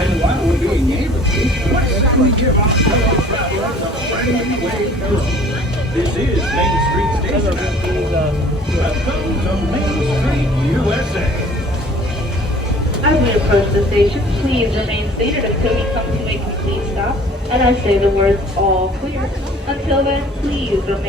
And while being able to, let's give our travelers a friendly wave. This is Main Street Station. Welcome to Main Street, USA. As we approach the station, please remain seated until we come to a complete stop, and I say the words all clear. Until then, please remain